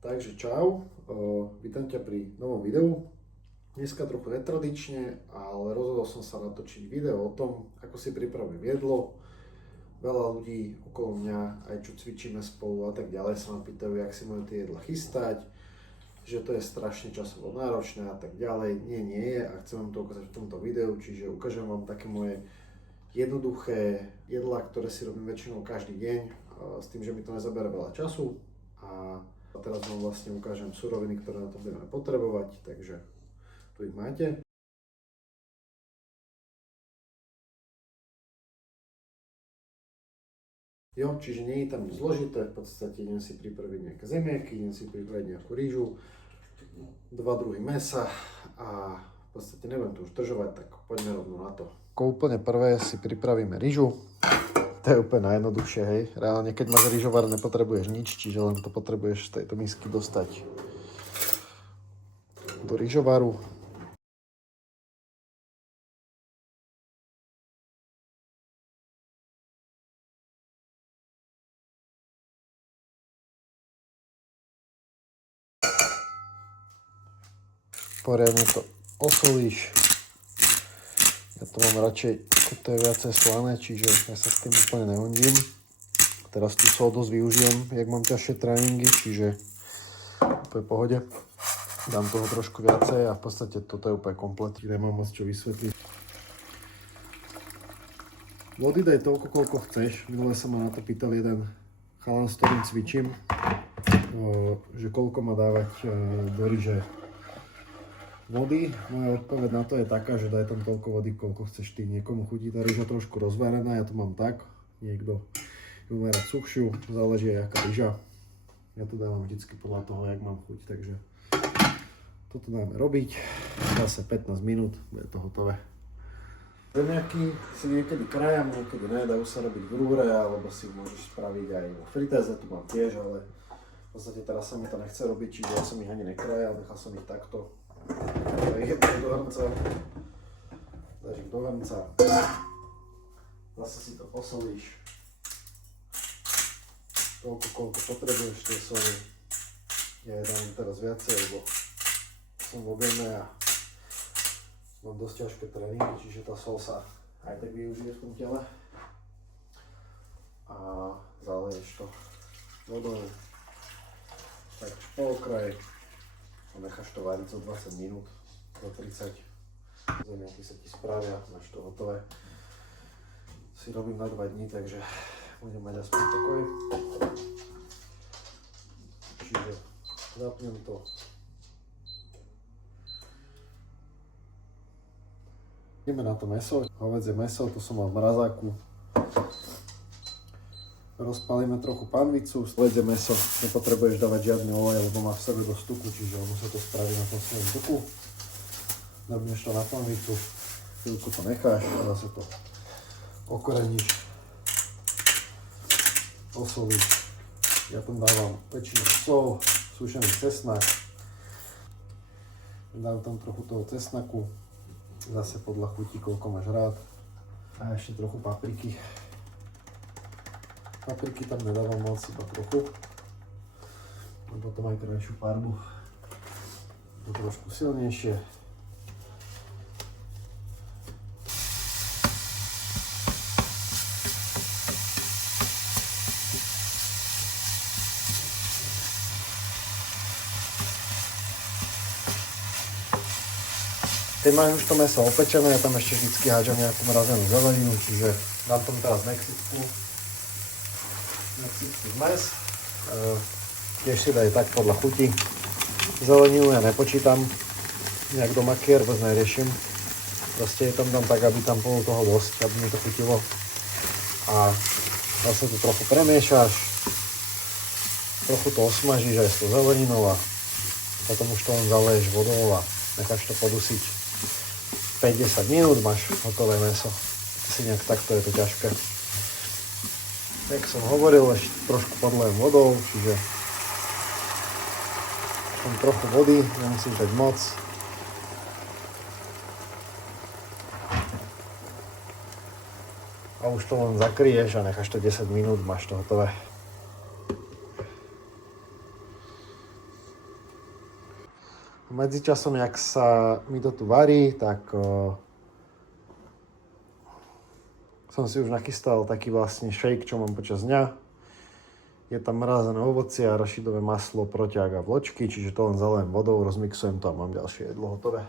Takže čau, vítam ťa pri novom videu. Dneska trochu netradične, ale rozhodol som sa natočiť video o tom, ako si pripravujem jedlo. Veľa ľudí okolo mňa, aj čo cvičíme spolu a tak ďalej, sa ma pýtajú, jak si majú tie jedla chystať, že to je strašne časovo náročné a tak ďalej. Nie je a chcem vám to ukázať v tomto videu, čiže ukážem vám také moje jednoduché jedlá, ktoré si robím väčšinou každý deň, s tým, že mi to nezabere veľa času. A teraz vám vlastne ukážem suroviny, ktoré na to budeme potrebovať, takže tu ich máte. Jo, čiže nie je tam nič zložité, v podstate idem si pripraviť nejaké zemiaky, idem si pripraviť nejakú rýžu, dva druhy mesa a v podstate nebudem to už držovať, tak poďme rovno na to. Ako úplne prvé si pripravíme rýžu. To je úplne najjednoduchšie, hej. Reálne, keď máš rýžovar, nepotrebuješ nič, čiže len to potrebuješ z tejto misky dostať do rýžovaru. Poriadne to osolíš. Ja to mám radšej, keď to je viacej slané, čiže ja sa s tým úplne nehondím. Teraz tú sol dosť využijem, jak mám ťažšie tréningy, čiže to je v pohode. Dám toho trošku viacej a v podstate toto je úplne komplet. Nemám moc čo vysvetliť. Vody daj toľko, koľko chceš. Minule sa ma na to pýtal jeden chalan, s ktorým cvičím, že koľko má dávať do ryže vody. Moja odpoveď na to je taká, že daj tam toľko vody, koľko chceš ty. Niekomu chutí tá ryža trošku rozvarená, ja to mám tak. Niekto ju má rád suchšiu, záleží aj aká ryža. Ja to dávam vždycky podľa toho, jak mám chuť, takže toto dáme robiť. Zase 15 minút, bude to hotové. Zemiaky si niekedy krajam, niekedy ne, dajú sa robiť v rúre, alebo si môžeš spraviť aj vo fritéze, tu mám tiež, ale v podstate teraz sa mi to nechce robiť, čiže ja som ich ani nekrajal, nechal som ich takto. Dáš ich do hrnca, zase si to posolíš, toľko, koľko potrebuješ tej soli. Ja dám teraz viacej, lebo som v objeme a mám dosť ťažké tréningy, čiže tá sol sa aj tak využije v tom tele. A zaleješ to vodou, tak po okraji. Necháš to variť zo 20 minút, do 30. Zemiaky sa ti spravia, máš to hotové. Si robím na 2 dní, takže budem mať aspoň pokoj. Čiže zapnem to. Ideme na to mäso, hovädzie mäso, to som mal v mrazáku. Rozpálime trochu panvicu, hovädzie mäso, nepotrebuješ dávať žiadny olej, lebo má v sebe dosť tuku, čiže ono sa to spraví na tom svojom tuku. Dabneš to na panvicu, chvíľku to necháš a zase to okoreníš, osolíš. Ja tam dávam väčšinu sol, sušený cesnak, dám tam trochu toho cesnaku, zase podľa chuti, koľko máš rád, a ešte trochu papriky. Papriky tam nedávam moc, iba trochu, lebo to majú krajšiu farbu. To trošku silnejšie. Keď máš už to mäso opečené, ja tam ešte vždycky hádžem nejakú mrazenú zeleninu, čiže dám tomu teraz mexickú zmes. Tiež si daj tak podľa chuti. Zeleninu ja nepočítam nejak do makier, vôbec neriešim. Proste je tam dám tak, aby tam bolo toho dosť, aby mi to chutilo. A zase to trochu premiešaš, trochu to osmažíš aj s tou zeleninou a potom už to len zaleješ vodou a necháš to podusiť 5-10 minút, máš hotové mäso. Si nejak takto je to ťažké. Jak som hovoril, ešte trošku podlejem vodou, čiže tam trochu vody, nemusíš dať moc. A už to len zakryješ a necháš to 10 minút, máš to hotové. Medzičasom, jak sa mi to tu varí, tak som si už nachystal taký vlastne shake, čo mám počas dňa. Je tam mrazené ovocie, arašidové maslo, proťák a vločky, čiže to len zalejem vodou, rozmixujem to a mám ďalšie jedlo hotové.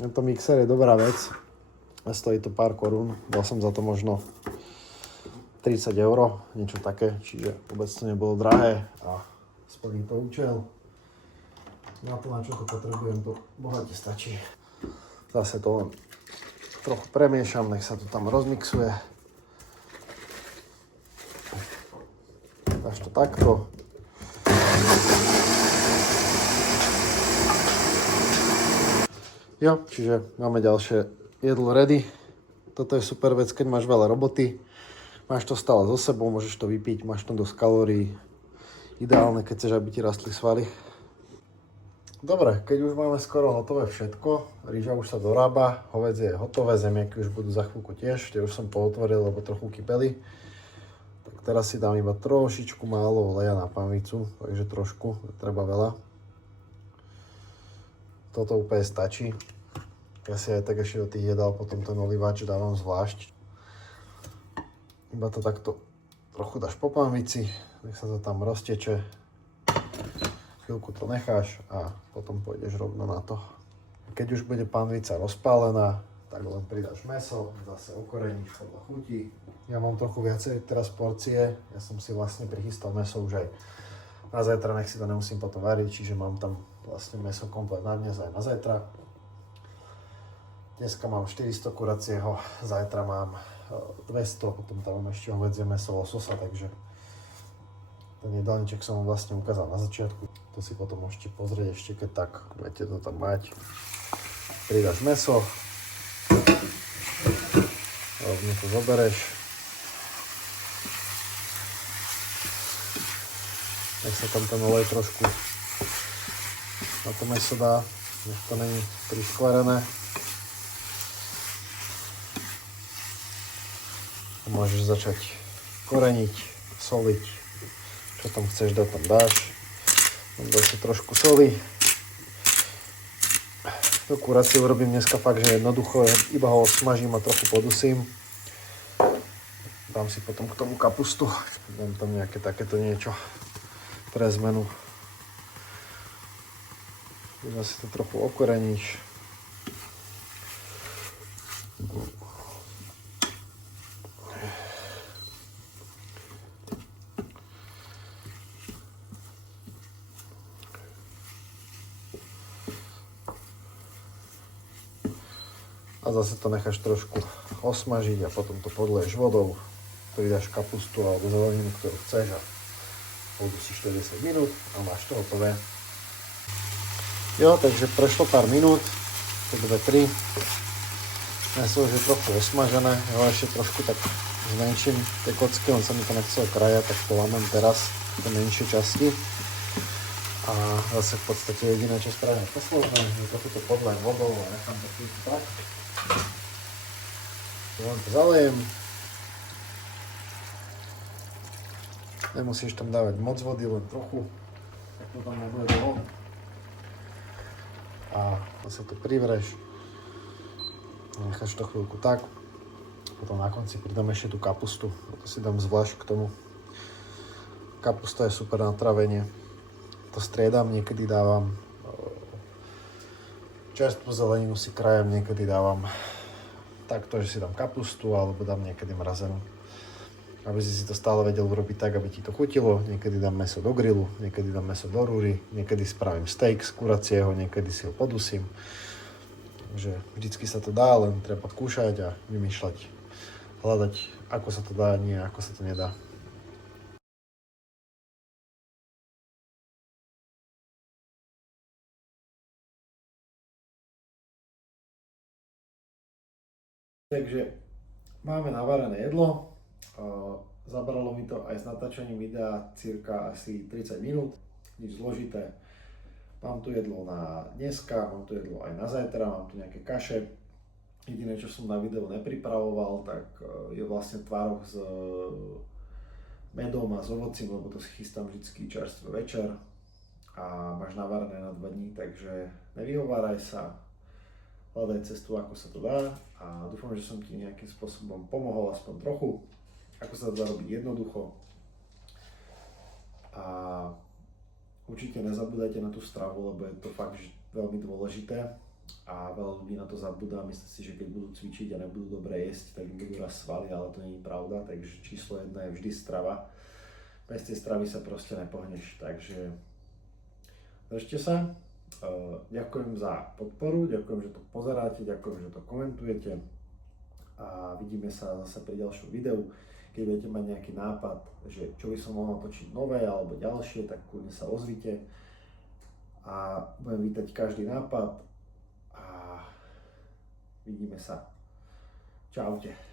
Tento mixer je dobrá vec, stojí to pár korún, dal som za to možno 30 €, niečo také, čiže vôbec to nebolo drahé a splní to účel. Na to, na čo to potrebujem, to bohate stačí. Zase to len trochu premiešam, nech sa to tam rozmixuje. Dáš to takto. Jo, čiže máme ďalšie jedlo ready. Toto je super vec, keď máš veľa roboty. Máš to stále so sebou, môžeš to vypiť, máš tam dosť kalórií. Ideálne, keď chceš, aby ti rastli svaly. Dobre, keď už máme skoro hotové všetko, rýža už sa dorába, hovädzie je hotové, zemiaky už budú za chvíľku tiež, tie už som pootvoril, lebo trochu kypeli. Tak teraz si dám iba trošičku málo oleja na panvicu, takže trošku, treba veľa. Toto úplne stačí. Ja si aj tak ešte do tých jedál potom ten oliváč dávam zvlášť. Iba to takto trochu dáš po panvici, nech sa to tam rozteče. Chvíľku to necháš a potom pôjdeš rovno na to. Keď už bude panvica rozpálená, tak len pridáš mäso, zase okoreníš podľa chutí. Ja mám trochu viacej teraz porcie, ja som si vlastne prichystal mäso už aj na zajtra, nech si to nemusím potom variť, čiže mám tam vlastne mäso komplet na dnes aj na zajtra. Dneska mám 400 kuracieho, zajtra mám 200, potom tam mám ešte hovädzie mäso, lososa, takže ten jedálniček som vám vlastne ukázal na začiatku. To si potom môžete pozrieť ešte, keď tak budete to tam mať. Pridáš mäso. Rovno to zobereš. Nech sa tam ten olej trošku na to mäso dá. Nech to není priskvarené. Môžeš začať koreniť, soliť. Čo tam chceš dať, tam dáš. Daj si trošku soli. To kuracie urobím dneska fakt, že jednoducho, iba ho osmažím a trochu podusím. Dám si potom k tomu kapustu. Dám tam nejaké takéto niečo pre zmenu. Zase to trochu okoreníš. A zase to necháš trošku osmažiť a potom to podleješ vodou, pridáš kapustu alebo zeleninu, ktorú chceš a podusíš to 10 minút a máš to hotové. Jo, takže prešlo pár minút, 2-3. Mäso už je trochu osmažené, jo, ešte trošku tak zmenším tie kocky, on sa mi to nechcel krajať, tak to lámem teraz do menšie časti. A zase v podstate jediné, čo spravím posledné, že trochu to podlejem vodou a nechám to chvíľku tak. Len to zalejem. Nemusíš tam dávať moc vody, len trochu. Tak to tam nebude dlho. A zase to privreš. Necháš to chvíľku tak. Potom na konci pridám ešte tú kapustu. To si dám zvlášť k tomu. Kapusta je super na trávenie. To striedam, niekedy dávam čerstvú zeleninu, si krajem, niekedy dávam takto, že si dám kapustu, alebo dám niekedy mrazenú. Aby si to stále vedel urobiť tak, aby ti to chutilo. Niekedy dám mäso do grilu, niekedy dám mäso do rúry, niekedy spravím steak z kuracieho, niekedy si ho podusím. Takže vždycky sa to dá, len treba skúšať a vymýšľať, hľadať, ako sa to dá, nie ako sa to nedá. Takže máme navarené jedlo. Zabralo mi to aj s natáčaním videa cirka asi 30 minút. Nič zložité. Mám tu jedlo na dneska, mám tu jedlo aj na zajtra, mám tu nejaké kaše. Jediné, čo som na videu nepripravoval, tak je vlastne tvároh s medom a s ovocím, lebo to si chystám vždycky čerstvý večer. a máš navarené na 2 dní, takže nevyhováraj sa, hľadaj cestu, ako sa to dá a dúfam, že som ti nejakým spôsobom pomohol aspoň trochu, ako sa to dá robiť jednoducho. A určite nezabúdajte na tú stravu, lebo je to fakt veľmi dôležité a veľa ľudí na to zabúda. Myslí si, že keď budú cvičiť a nebudú dobre jesť, tak im budú raz svaly, ale to nie je pravda, takže číslo 1 je vždy strava. Bez tej stravy sa proste nepohneš, takže držte sa. Ďakujem za podporu, ďakujem, že to pozeráte, ďakujem, že to komentujete a vidíme sa zase pri ďalšom videu. Keď budete mať nejaký nápad, že čo by som mohol točiť nové alebo ďalšie, tak kľudne sa ozvite a budem vítať každý nápad a vidíme sa. Čaute.